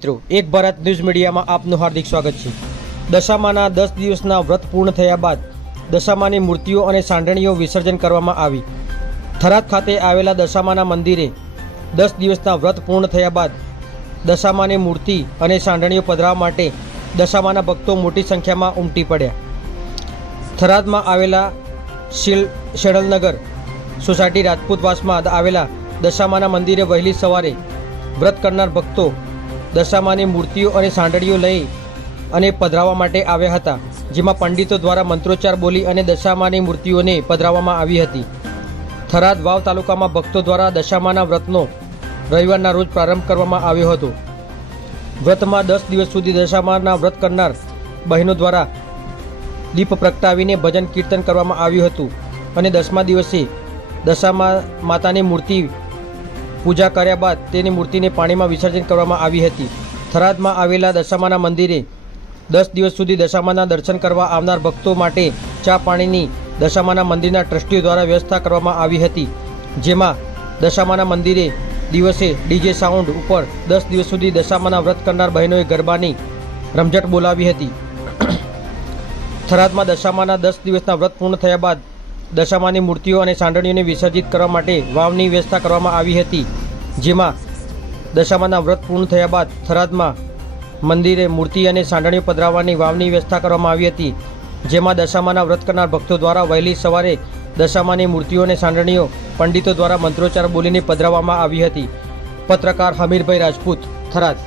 મિત્રો, એક ભારત ન્યૂઝ મીડિયામાં આપનું હાર્દિક સ્વાગત છે. દશામાના દસ દિવસના વ્રત પૂર્ણ થયા બાદ દશામાની મૂર્તિઓ અને સાંઢણીઓ વિસર્જન કરવામાં આવી. થરાદ ખાતે આવેલા દશામાના મંદિરે દસ દિવસના વ્રત પૂર્ણ થયા બાદ દશામાની મૂર્તિ અને સાંઢણીઓ પધરાવવા માટે દશામાના ભક્તો મોટી સંખ્યામાં ઉમટી પડ્યા. થરાદમાં આવેલા શિલ શેડલનગર સોસાયટી રાજપૂતવાસમાં આવેલા દશામાના મંદિરે વહેલી સવારે વ્રત કરનાર ભક્તો દશામાની મૂર્તિઓ અને સાંડળીઓ લઈ અને પધરાવવા માટે આવ્યા હતા, જેમાં પંડિતો દ્વારા મંત્રોચ્ચાર બોલી અને દશામાની મૂર્તિઓને પધરાવવામાં આવી હતી. થરાદ વાવ તાલુકામાં ભક્તો દ્વારા દશામાના વ્રતનો રવિવારના રોજ પ્રારંભ કરવામાં આવ્યો હતો. વ્રતમાં દસ દિવસ સુધી દશામાના વ્રત કરનાર બહેનો દ્વારા દીપ પ્રગટાવીને ભજન કીર્તન કરવામાં આવ્યું હતું અને દસમા દિવસે દશામા માતાની મૂર્તિ પૂજા કર્યા બાદ તેની મૂર્તિને પાણીમાં વિસર્જન કરવામાં આવી હતી. થરાદમાં આવેલા દશામાના મંદિરે દસ દિવસ સુધી દશામાના દર્શન કરવા આવનાર ભક્તો માટે ચા પાણીની દશામાના મંદિરના ટ્રસ્ટીઓ દ્વારા વ્યવસ્થા કરવામાં આવી હતી, જેમાં દશામાના મંદિરે દિવસે ડીજે સાઉન્ડ ઉપર દસ દિવસ સુધી દશામાના વ્રત કરનાર બહેનોએ ગરબાની રમઝટ બોલાવી હતી. થરાદમાં દશામાના દસ દિવસના વ્રત પૂર્ણ થયા બાદ દશામાની મૂર્તિઓ અને સાંડણીઓને વિસર્જિત કરવા માટે વાવની વ્યવસ્થા કરવામાં આવી હતી, જેમાં દશામાના વ્રત પૂર્ણ થયા બાદ થરાદમાં મંદિરે મૂર્તિ અને સાંડણીઓ પધરાવવાની વાવની વ્યવસ્થા કરવામાં આવી હતી, જેમાં દશામાના વ્રત કરનાર ભક્તો દ્વારા વહેલી સવારે દશામાની મૂર્તિઓ અને સાંડણીઓ પંડિતો દ્વારા મંત્રોચ્ચાર બોલીને પધરાવવામાં આવી હતી. પત્રકાર હમીરભાઈ રાજપૂત, થરાદ.